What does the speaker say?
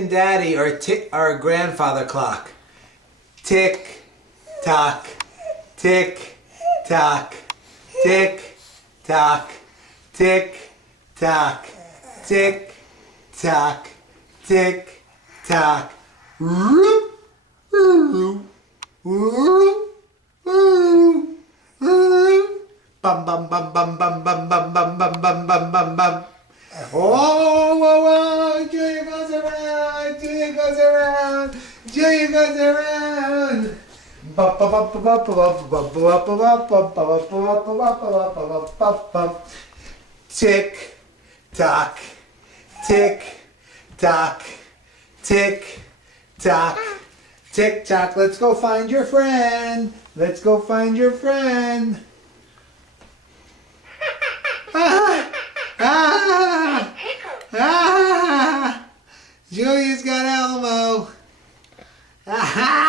and Daddy are a grandfather clock. Tick, tock, tick, tock, tick, tock, tick, tock, tick, tock, tick, tock. Roop, roop, roop, roop, roop. Bum bum bum bum bum bum bum bum bum bum bum bum bum. Oh, whoa, whoa, Julia goes around, Julia goes around, Julia goes around. Tick, tock, tick, tock, tick, tock, tick tock. Let's go find your friend. Let's go find your friend. Ah, ah, ah. Julia's got Elmo. Ah,